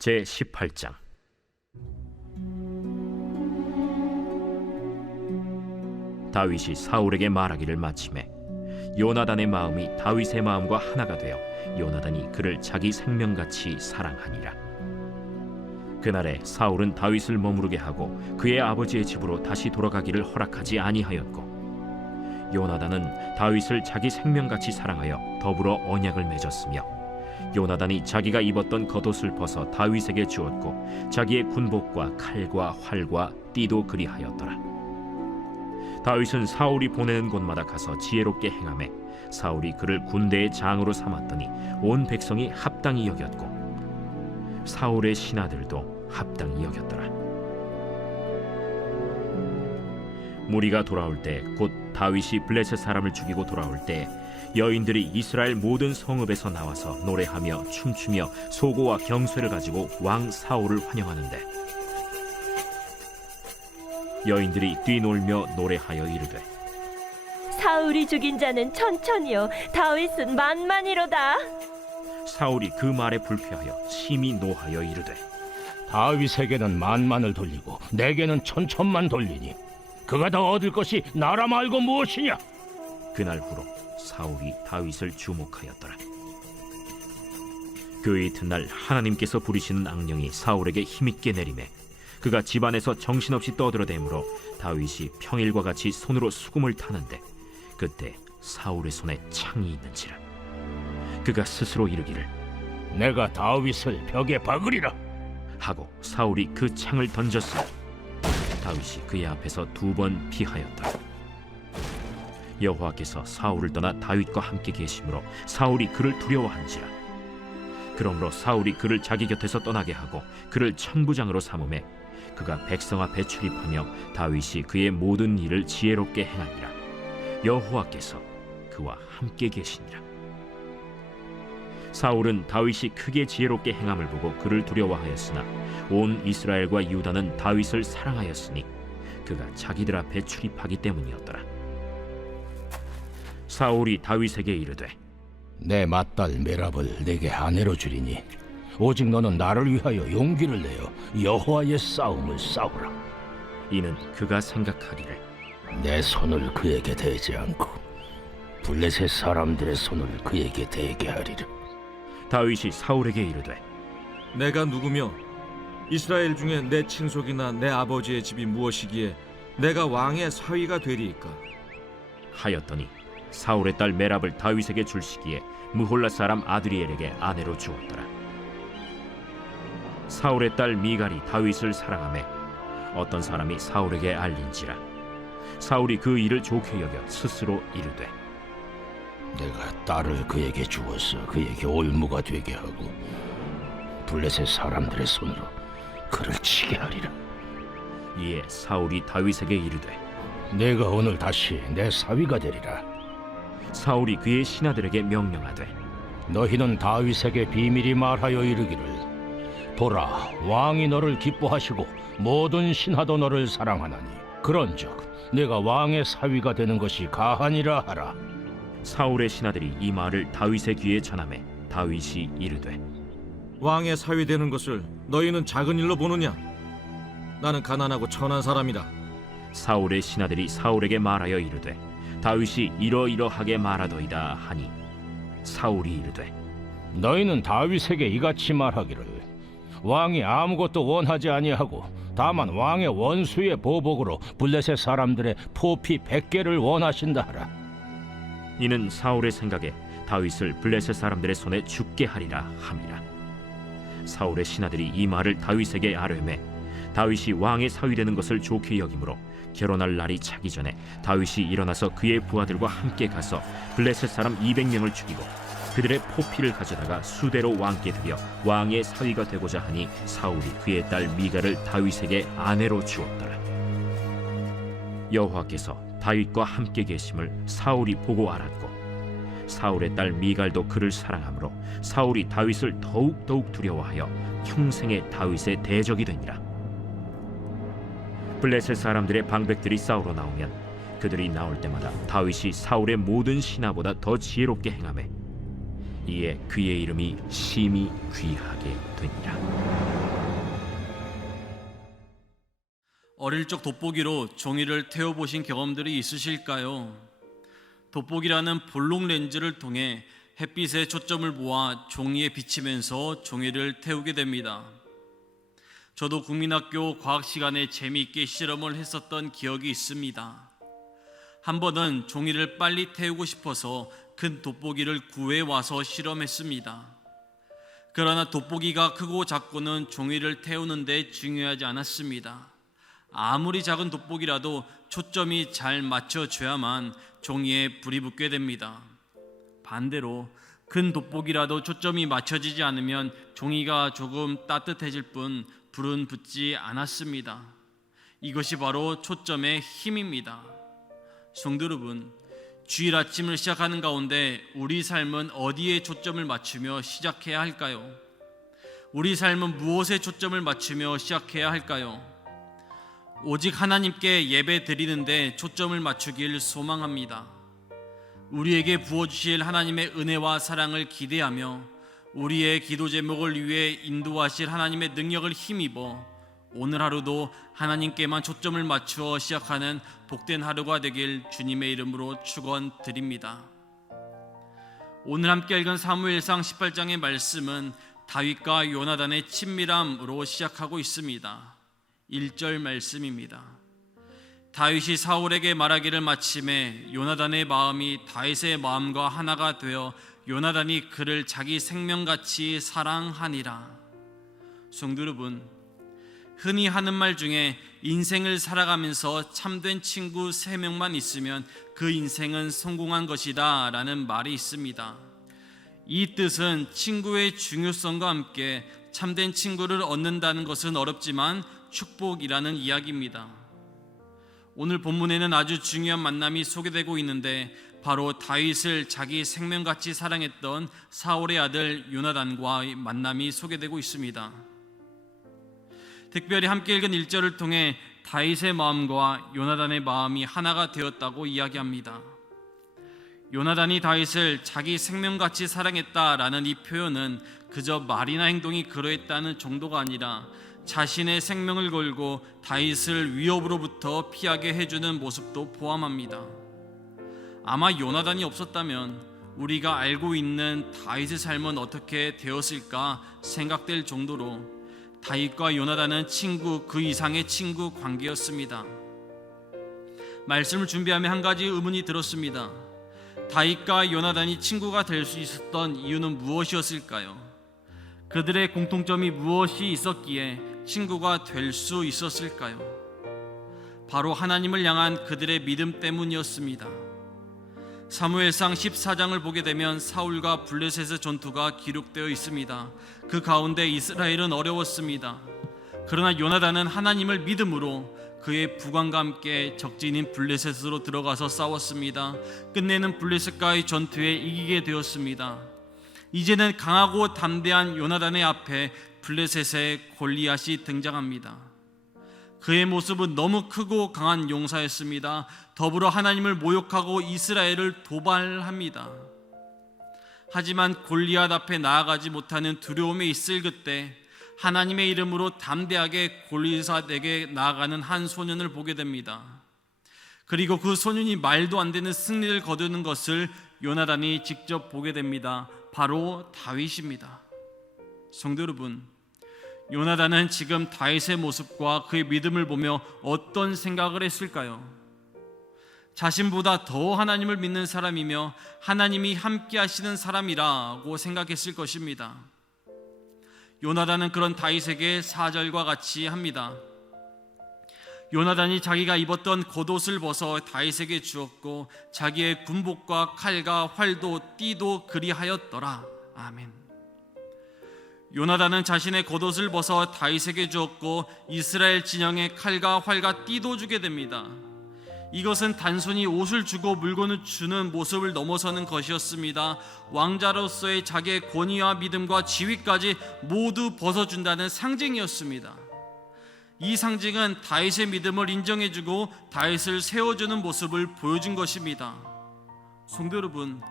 제18장. 다윗이 사울에게 말하기를 마치매 요나단의 마음이 다윗의 마음과 하나가 되어 요나단이 그를 자기 생명같이 사랑하니라. 그날에 사울은 다윗을 머무르게 하고 그의 아버지의 집으로 다시 돌아가기를 허락하지 아니하였고, 요나단은 다윗을 자기 생명같이 사랑하여 더불어 언약을 맺었으며, 요나단이 자기가 입었던 겉옷을 벗어 다윗에게 주었고 자기의 군복과 칼과 활과 띠도 그리하였더라. 다윗은 사울이 보내는 곳마다 가서 지혜롭게 행하매 사울이 그를 군대의 장으로 삼았더니 온 백성이 합당히 여겼고 사울의 신하들도 합당히 여겼더라. 무리가 돌아올 때 곧 다윗이 블레셋 사람을 죽이고 돌아올 때 여인들이 이스라엘 모든 성읍에서 나와서 노래하며 춤추며 소고와 경쇠를 가지고 왕 사울을 환영하는데, 여인들이 뛰놀며 노래하여 이르되 사울이 죽인 자는 천천히요 다윗은 만만이로다. 사울이 그 말에 불쾌하여 심히 노하여 이르되 다윗에게는 만만을 돌리고 내게는 천천만 돌리니 그가 더 얻을 것이 나라 말고 무엇이냐? 그날 후로 사울이 다윗을 주목하였더라. 그 이튿날 하나님께서 부리시는 악령이 사울에게 힘있게 내리매 그가 집안에서 정신없이 떠들어대므로 다윗이 평일과 같이 손으로 수금을 타는데 그때 사울의 손에 창이 있는지라. 그가 스스로 이르기를 내가 다윗을 벽에 박으리라 하고 사울이 그 창을 던졌으니 다윗이 그의 앞에서 2번 피하였더라. 여호와께서 사울을 떠나 다윗과 함께 계심으로 사울이 그를 두려워한지라. 그러므로 사울이 그를 자기 곁에서 떠나게 하고 그를 천부장으로 삼음에 그가 백성 앞에 출입하며 다윗이 그의 모든 일을 지혜롭게 행하니라. 여호와께서 그와 함께 계시니라. 사울은 다윗이 크게 지혜롭게 행함을 보고 그를 두려워하였으나 온 이스라엘과 유다는 다윗을 사랑하였으니 그가 자기들 앞에 출입하기 때문이었더라. 사울이 다윗에게 이르되 내 맏딸 메랍을 내게 아내로 주리니 오직 너는 나를 위하여 용기를 내어 여호와의 싸움을 싸우라. 이는 그가 생각하기를 내 손을 그에게 대지 않고 블레셋 사람들의 손을 그에게 대게 하리라. 다윗이 사울에게 이르되 내가 누구며 이스라엘 중에 내 친속이나 내 아버지의 집이 무엇이기에 내가 왕의 사위가 되리이까? 하였더니 사울의 딸 메랍을 다윗에게 줄 시기에 무홀라 사람 아드리엘에게 아내로 주었더라. 사울의 딸 미갈이 다윗을 사랑하매 어떤 사람이 사울에게 알린지라. 사울이 그 일을 좋게 여겨 스스로 이르되 내가 딸을 그에게 주어서 그에게 올무가 되게 하고 블레셋 사람들의 손으로 그를 치게 하리라. 이에 사울이 다윗에게 이르되 내가 오늘 다시 내 사위가 되리라. 사울이 그의 신하들에게 명령하되 너희는 다윗에게 비밀히 말하여 이르기를 보라, 왕이 너를 기뻐하시고 모든 신하도 너를 사랑하나니 그런즉 내가 왕의 사위가 되는 것이 가하니라 하라. 사울의 신하들이 이 말을 다윗의 귀에 전하매 다윗이 이르되 왕의 사위 되는 것을 너희는 작은 일로 보느냐? 나는 가난하고 천한 사람이다. 사울의 신하들이 사울에게 말하여 이르되 다윗이 이러이러하게 말하더이다 하니 사울이 이르되 너희는 다윗에게 이같이 말하기를 왕이 아무것도 원하지 아니하고 다만 왕의 원수의 보복으로 블레셋 사람들의 포피 100개를 원하신다 하라. 이는 사울의 생각에 다윗을 블레셋 사람들의 손에 죽게 하리라 함이라. 사울의 신하들이 이 말을 다윗에게 아뢰매 다윗이 왕의 사위 되는 것을 좋게 여기므로 결혼할 날이 차기 전에 다윗이 일어나서 그의 부하들과 함께 가서 블레셋 사람 200명을 죽이고 그들의 포피를 가져다가 수대로 왕께 드려 왕의 사위가 되고자 하니 사울이 그의 딸 미갈을 다윗에게 아내로 주었더라. 여호와께서 다윗과 함께 계심을 사울이 보고 알았고 사울의 딸 미갈도 그를 사랑하므로 사울이 다윗을 더욱 두려워하여 평생에 다윗의 대적이 되니라. 블레셋 사람들의 방백들이 싸우러 나오면 그들이 나올 때마다 다윗이 사울의 모든 신하보다 더 지혜롭게 행하매 이에 그의 이름이 심히 귀하게 되니라. 어릴 적 돋보기로 종이를 태워보신 경험들이 있으실까요? 돋보기라는 볼록 렌즈를 통해 햇빛에 초점을 모아 종이에 비치면서 종이를 태우게 됩니다. 저도 국민학교 과학 시간에 재미있게 실험을 했었던 기억이 있습니다. 한 번은 종이를 빨리 태우고 싶어서 큰 돋보기를 구해 와서 실험했습니다. 그러나 돋보기가 크고 작고는 종이를 태우는 데 중요하지 않았습니다. 아무리 작은 돋보기라도 초점이 잘 맞춰져야만 종이에 불이 붙게 됩니다. 반대로 큰 돋보기라도 초점이 맞춰지지 않으면 종이가 조금 따뜻해질 뿐 불은 붙지 않았습니다. 이것이 바로 초점의 힘입니다. 성도 여러분, 주일 아침을 시작하는 가운데 우리 삶은 어디에 초점을 맞추며 시작해야 할까요? 우리 삶은 무엇에 초점을 맞추며 시작해야 할까요? 오직 하나님께 예배 드리는데 초점을 맞추길 소망합니다. 우리에게 부어주실 하나님의 은혜와 사랑을 기대하며 우리의 기도 제목을 위해 인도하실 하나님의 능력을 힘입어 오늘 하루도 하나님께만 초점을 맞추어 시작하는 복된 하루가 되길 주님의 이름으로 축원드립니다. 오늘 함께 읽은 사무엘상 18장의 말씀은 다윗과 요나단의 친밀함으로 시작하고 있습니다. 1절 말씀입니다. 다윗이 사울에게 말하기를 마침에 요나단의 마음이 다윗의 마음과 하나가 되어 요나단이 그를 자기 생명같이 사랑하니라. 성도 여러분, 흔히 하는 말 중에 인생을 살아가면서 참된 친구 3명만 있으면 그 인생은 성공한 것이다 라는 말이 있습니다. 이 뜻은 친구의 중요성과 함께 참된 친구를 얻는다는 것은 어렵지만 축복이라는 이야기입니다. 오늘 본문에는 아주 중요한 만남이 소개되고 있는데 바로 다윗을 자기 생명같이 사랑했던 사울의 아들 요나단과의 만남이 소개되고 있습니다. 특별히 함께 읽은 1절을 통해 다윗의 마음과 요나단의 마음이 하나가 되었다고 이야기합니다. 요나단이 다윗을 자기 생명같이 사랑했다라는 이 표현은 그저 말이나 행동이 그러했다는 정도가 아니라 자신의 생명을 걸고 다윗을 위협으로부터 피하게 해주는 모습도 포함합니다. 아마 요나단이 없었다면 우리가 알고 있는 다윗의 삶은 어떻게 되었을까 생각될 정도로 다윗과 요나단은 친구 그 이상의 친구 관계였습니다. 말씀을 준비하며 한 가지 의문이 들었습니다. 다윗과 요나단이 친구가 될 수 있었던 이유는 무엇이었을까요? 그들의 공통점이 무엇이 있었기에 친구가 될 수 있었을까요? 바로 하나님을 향한 그들의 믿음 때문이었습니다. 사무엘상 14장을 보게 되면 사울과 블레셋의 전투가 기록되어 있습니다. 그 가운데 이스라엘은 어려웠습니다. 그러나 요나단은 하나님을 믿음으로 그의 부관과 함께 적진인 블레셋으로 들어가서 싸웠습니다. 끝내는 블레셋과의 전투에 이기게 되었습니다. 이제는 강하고 담대한 요나단의 앞에 블레셋의 골리앗이 등장합니다. 그의 모습은 너무 크고 강한 용사였습니다. 더불어 하나님을 모욕하고 이스라엘을 도발합니다. 하지만 골리앗 앞에 나아가지 못하는 두려움에 있을 그때 하나님의 이름으로 담대하게 골리앗에게 나아가는 한 소년을 보게 됩니다. 그리고 그 소년이 말도 안 되는 승리를 거두는 것을 요나단이 직접 보게 됩니다. 바로 다윗입니다. 성도 여러분, 요나단은 지금 다윗의 모습과 그의 믿음을 보며 어떤 생각을 했을까요? 자신보다 더 하나님을 믿는 사람이며 하나님이 함께 하시는 사람이라고 생각했을 것입니다. 요나단은 그런 다윗에게 4절과 같이 합니다. 요나단이 자기가 입었던 겉옷을 벗어 다윗에게 주었고 자기의 군복과 칼과 활도 띠도 그리하였더라. 아멘. 요나단은 자신의 겉옷을 벗어 다윗에게 주었고 이스라엘 진영에 칼과 활과 띠도 주게 됩니다. 이것은 단순히 옷을 주고 물건을 주는 모습을 넘어서는 것이었습니다. 왕자로서의 자기의 권위와 믿음과 지위까지 모두 벗어준다는 상징이었습니다. 이 상징은 다윗의 믿음을 인정해주고 다윗을 세워주는 모습을 보여준 것입니다. 성도 여러분,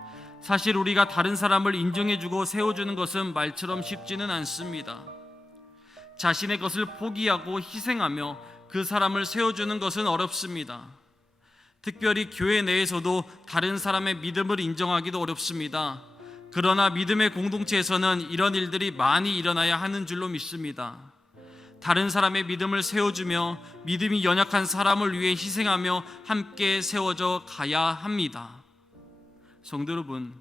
사실 우리가 다른 사람을 인정해주고 세워주는 것은 말처럼 쉽지는 않습니다. 자신의 것을 포기하고 희생하며 그 사람을 세워주는 것은 어렵습니다. 특별히 교회 내에서도 다른 사람의 믿음을 인정하기도 어렵습니다. 그러나 믿음의 공동체에서는 이런 일들이 많이 일어나야 하는 줄로 믿습니다. 다른 사람의 믿음을 세워주며 믿음이 연약한 사람을 위해 희생하며 함께 세워져 가야 합니다. 성도 여러분,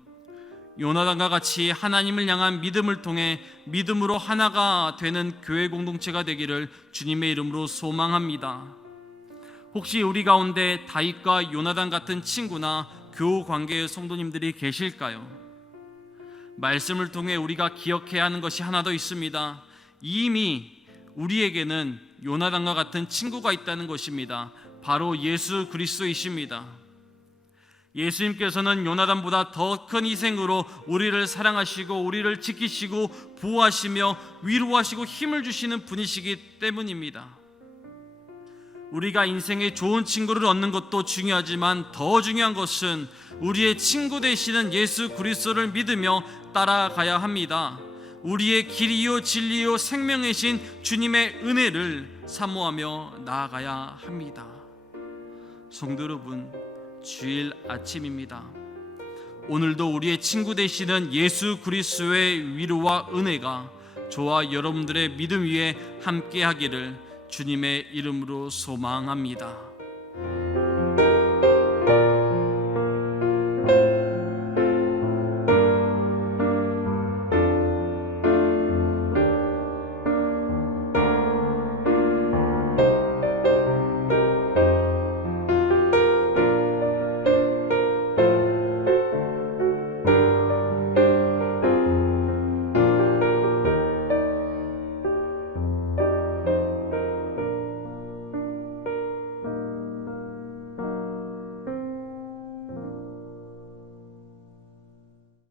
요나단과 같이 하나님을 향한 믿음을 통해 믿음으로 하나가 되는 교회 공동체가 되기를 주님의 이름으로 소망합니다. 혹시 우리 가운데 다윗과 요나단 같은 친구나 교우 관계의 성도님들이 계실까요? 말씀을 통해 우리가 기억해야 하는 것이 하나 더 있습니다. 이미 우리에게는 요나단과 같은 친구가 있다는 것입니다. 바로 예수 그리스도이십니다. 예수님께서는 요나단보다 더 큰 희생으로 우리를 사랑하시고 우리를 지키시고 보호하시며 위로하시고 힘을 주시는 분이시기 때문입니다. 우리가 인생에 좋은 친구를 얻는 것도 중요하지만 더 중요한 것은 우리의 친구 되시는 예수 그리스도를 믿으며 따라가야 합니다. 우리의 길이요 진리요 생명이신 주님의 은혜를 사모하며 나아가야 합니다. 성도 여러분, 주일 아침입니다. 오늘도 우리의 친구 되시는 예수 그리스도의 위로와 은혜가 저와 여러분들의 믿음 위에 함께 하기를 주님의 이름으로 소망합니다.